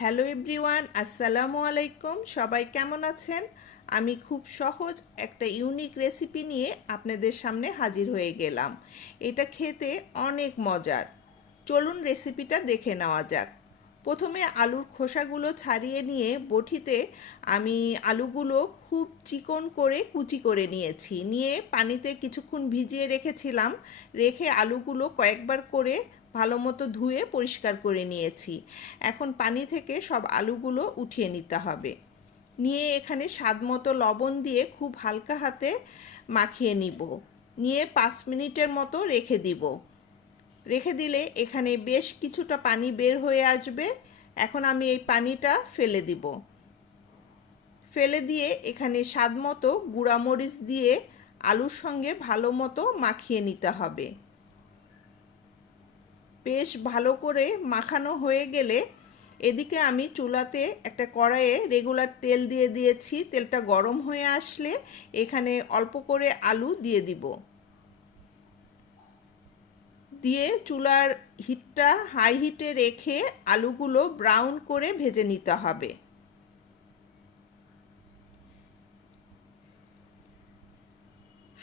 Hello everyone, আসসালামু আলাইকুম। সবাই কেমন আছেন? আমি খুব সহজ একটা ইউনিক রেসিপি নিয়ে আপনাদের সামনে হাজির হয়ে গেলাম। এটা খেতে অনেক মজার। চলুন রেসিপিটা দেখে নেওয়া যাক। প্রথমে আলুর খোসাগুলো ছাড়িয়ে নিয়ে বটিতে আমি আলুগুলো খুব চিকন করে কুচি করে নিয়ে পানিতে কিছুক্ষণ ভিজিয়ে রেখেছিলাম। রেখে আলুগুলো কয়েকবার করে ভালো মতো ধুয়ে পরিষ্কার করে নিয়েছি। এখন পানি থেকে সব আলুগুলো উঠিয়ে নিতে হবে। নিয়ে এখানে স্বাদ মতো লবণ দিয়ে খুব হালকা হাতে মাখিয়ে নিব। নিয়ে 5 মিনিটের মতো রেখে দিব। রেখে দিলে এখানে বেশ কিছুটা পানি বের হয়ে আসবে। এখন আমি এই পানিটা ফেলে দিব। ফেলে দিয়ে এখানে স্বাদ মতো গুঁড়ামরিচ দিয়ে আলুর সঙ্গে ভালো মতো মাখিয়ে নিতে হবে। বেশ ভালো করে মাখানো হয়ে গেলে এদিকে আমি চুলাতে একটা কড়াইয়ে রেগুলার তেল দিয়ে দিয়েছি। তেলটা গরম হয়ে আসলে এখানে অল্প করে আলু দিয়ে দিব। দিয়ে চুলার হিটটা হাই হিটে রেখে আলুগুলো ব্রাউন করে ভেজে নিতে হবে।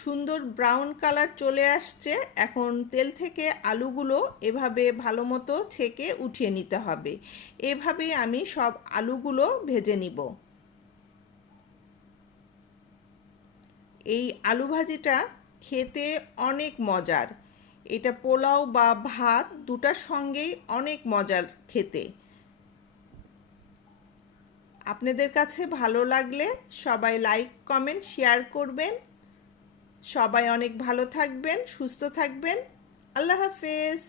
সুন্দর ব্রাউন কালার চলে আসছে। এখন তেল থেকে আলুগুলো এভাবে ভালো মতো ছেঁকে উঠিয়ে নিতে হবে। এভাবেই আমি সব আলুগুলো ভেজে নিব। এই আলু ভাজিটা খেতে অনেক মজার। এটা পোলাও বা ভাত দুটার সঙ্গেই অনেক মজার খেতে। আপনাদের কাছে ভালো লাগলে সবাই লাইক কমেন্ট শেয়ার করবেন। সবাই অনেক ভালো থাকবেন, সুস্থ থাকবেন। আল্লাহ হাফেজ।